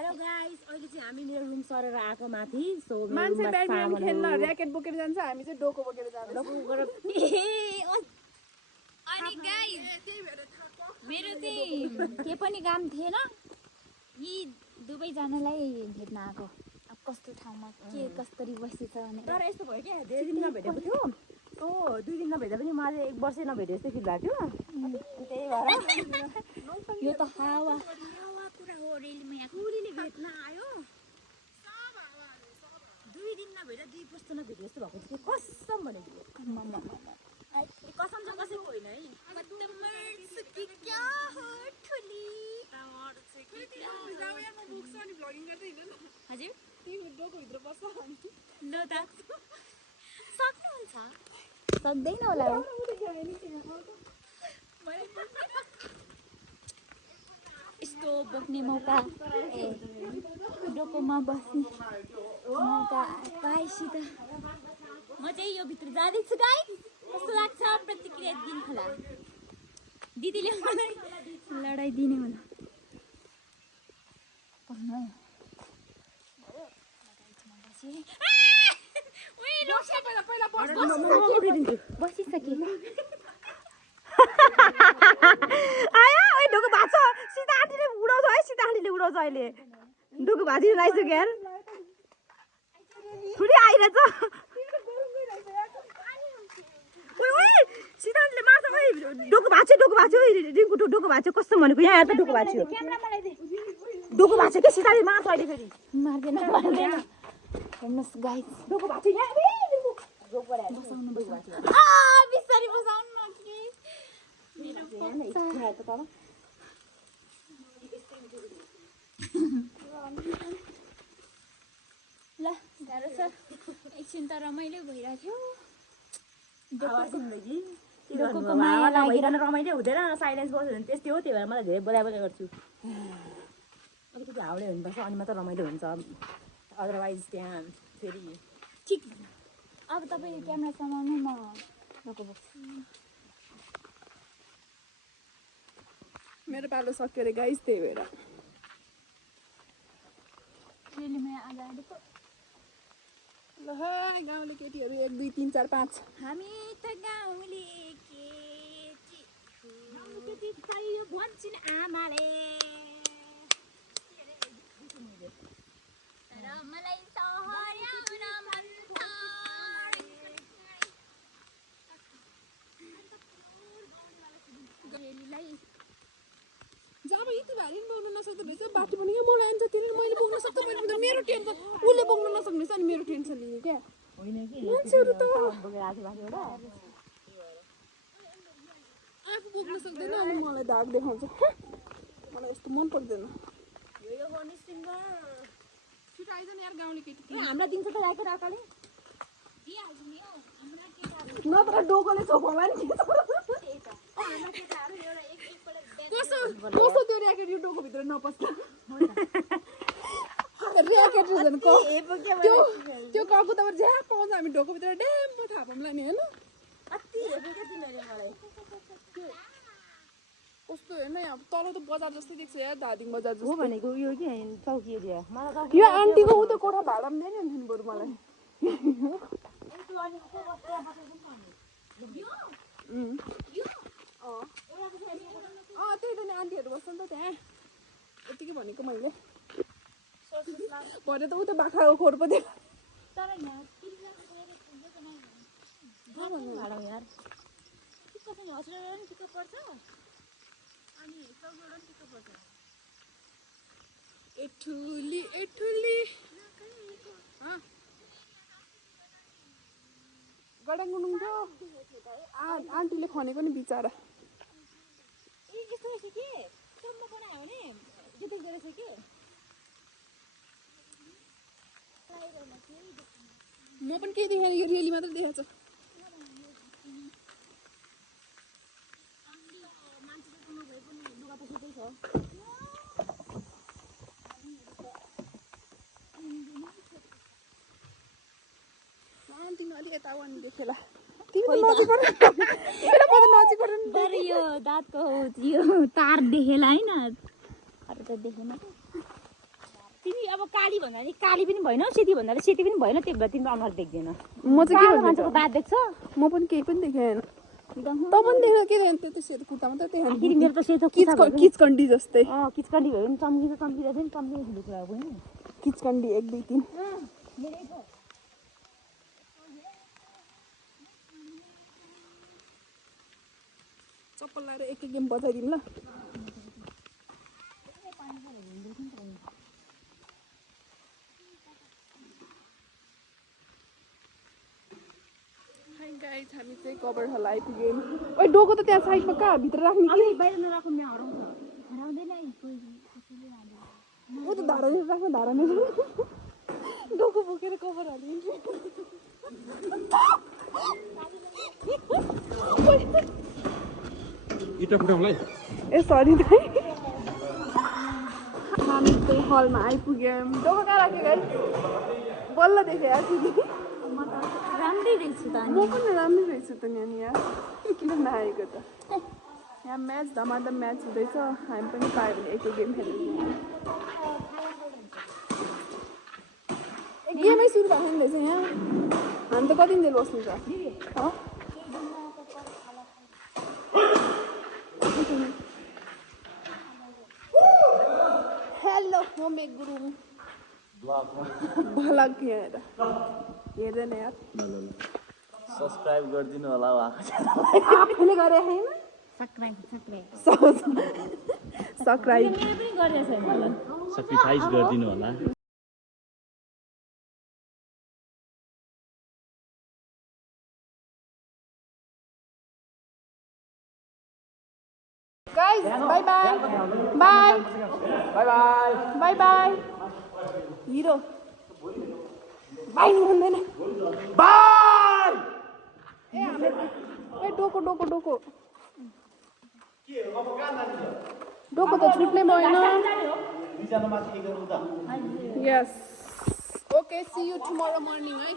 Hello guys, अहिले चाहिँ हामी मेरो रुम सरेर आएको माथि। सो मान्छे ब्याडमिन्टन खेल्न र्याकेट बोकेर जान्छ, हामी चाहिँ डोको बोकेर जाँदैछौँ। अनि गाइस मेरो चाहिँ के पनि काम थिएन, यी दुवैजनालाई भेट्न आएको। अब कस्तो ठाउँमा के कसरी बसेछ भनेर। तर यस्तो भयो क्या, धेरै दिन नभेटेको थियो। सो 2 दिन नभेट्दा पनि म आज 1 वर्ष नभेटे जस्तो फिल भएको थियो। त्यही भएर यो त हावा पुरा हो। रेलीमा यहाँ कुरीले भेट्न आयो। 2 दिन नभेट्दा 2 वर्ष नभेटे जस्तो भएको थियो। कसम भनेको कसम चाहिँ कसैको होइन है। हजुर ल त सक्नुहुन्छ, सक्दैन होला। यस्तो बोक्ने मौका, डोकोमा बस्ने मौका पाएपछि त म चाहिँ यो भित्र जाँदैछु। गाइस कस्तो लाग्छ प्रतिक्रिया दिनु होला। दिदीले मलाई लडाइदिने होला। बसिसके आया ओइ ढोको भाछ सीता आन्टीले उडाउँछ है। सीता आन्टीले उडाउँछ अहिले ढोको भाजी राइसक्यो यार। थोरै आइरहेछ। ओइ ओइ सीता आन्टीले मार्छ। ओइ ढोको भाछ रिङको ढोको भाछ कस्तो भनेको यहाँ त ढोको भाछ ढोको भाछ के सीताले मार्छ अहिले फेरि। मार्दैन हेर्नुहोस् गाइस, ढोको भाछ यहाँ बसाउनु बिस्तारै बसाउनु न प्लिज। ल गाह्रो छ एकछिन त रमाइलो भइरहेको थियो। माया लागिरहन रमाइलो हुँदैन। साइलेन्स बस्यो भने त्यस्तै हो। त्यही भएर मलाई धेरै बोलाइ गर्छु। अलिकति हाउडे हुनुपर्छ अनि मात्र रमाइलो हुन्छ। अदरवाइज त्यहाँ फेरि ठिक। अब तपाईँ क्यामेरा समाउनु, म डोको बोक्छु। मेरो पालो सक्यो अरे गाइस, त्यही भएर रेलीमा अगाडि पो ल है गाउँले केटीहरू 1 2 3 4 5। हामी त गाउँले केटी चाहियो भन्छन् आमाले, तर मलाई सहर आउन मन छ। रेलीलाई जब यति भारी पनि बोक्न नसक्दो रहेछ बाटो पनि क्या। मलाई अन्त त्यसले मैले बोक्न सक्दा मैले मेरो टेन्सन, उसले बोक्न नसक्ने छ अनि मेरो टेन्सन लिने क्या। होइन कि मान्छेहरू त बोकेर आएको बाटोबाट आफू बोक्न सक्दैन अनि मलाई धाक देखाउँछ। मलाई यस्तो मन पर्दैन। छिटो आइज नि यार गाउँले केटी। हामीलाई दिन्छ त राखेर आकाले दिइहाल्छु नि हौ। हाम्रा केटाहरू नत्र डोकोले छोपाउला नि। हाम्रा केटाहरू एउटा एकपल्ट कसो त्यो र्याकेट यो डोकोभित्र नपस्छ। र्याकेट झन् त्यो कबुतर ज्याप पाउँछ हामी ढोकोभित्र ड्याम पो थाहा पाउँला नि होइन। कस्तो हेर्न यहाँ तल त बजार जस्तै देख्छ यार, धादिङ बजार जस्तो हो भनेको यो के चौकी एरिया। मलाई त यो आन्टीको उ त कोठा भाडा पनि दिएन नि बरु मलाई। त्यही त नि आन्टीहरू बस्छ नि त त्यहाँ। यतिकै भनेको मैले। भरे त उ त बाख्राको खोर पो थियो। तर यहाँ भाडा यार हस्पिटल पनि पिकअप पर्छ अनि चौकीबाट पनि पिकअप पर्छ। एठुली गडाङगुडुङको आन्टीले खनेको नि बिचारा। यस्तो रहेछ कि सम्म बनायो भने यो देख्दो रहेछ कि म पनि केही देखेन, यो रेली मात्रै देखेको छ। आन्टी अलि यता वान देखेला। तिमी त नजिक तर यो दाँतको यो तार देखेला हैन, अरू त देखेन। अब काली भन्दा नि काली पनि भएन सेती भन्दा सेती पनि भएन त्यही भएर तिम्रो अनुहार देख्दैन म चाहिँ के भन्छु मान्छेको दाँत देख्छ म पनि केही पनि देखेन त पनि देखेन के देखेन त्यो त सेतो कुर्ता मात्रै देखेन फेरि मेरो त सेतो किचकन्डी जस्तै किचकन्डी भयो भने चम्किँदा चम्किँदा थियो नि चम्किँदा कुरा होइन किचकन्डी 1 2 3 चप्पल लगाएर एक गेम बजाइदिउँ ल गाइस हामी चाहिँ कभर हल आइपुग्यौँ ओइ डोको त त्यहाँ साइडमा कहाँ भित्र राख्ने कि बाहिर नराखौँ यहाँ हराउँदैन ऊ त धारा राख्न धारा नै डोको बोकेर कभर हालिदिन्छु इटा फुटाउलाई ए सरी दाइ हामी चाहिँ हलमा आइपुग्यौँ डोको कहाँ राख्यो गाइस बल्ल देखेँ आफूले राम्रै रहेछु त म पनि राम्रै रहेछु त यहाँ किन नआएको त यहाँ म्याच धमाधम म्याच हुँदैछ हामी पनि पायो भने एक गेम खेल्नु गेमै सुरु भएको रहेछ यहाँ हामी त कति दिन बस्नु छ हेलो म मेक गुरुङ भलग हेर हेर्दैन यार सब्सक्राइब गरिदिनु होला आफूले गरे होइन सब्सक्राइब पनि गरेको छैन होला सब्सक्राइब गरिदिनु होला guys bye bye bye bye bye bye bye hero bye नि भन्दैन bye ए हामी ए डोको डोको डोको के अब कहाँ जान्छ डोको त छुट्नै भएन दुईजना माथि एक गर्नु त यस okay see you tomorrow morning है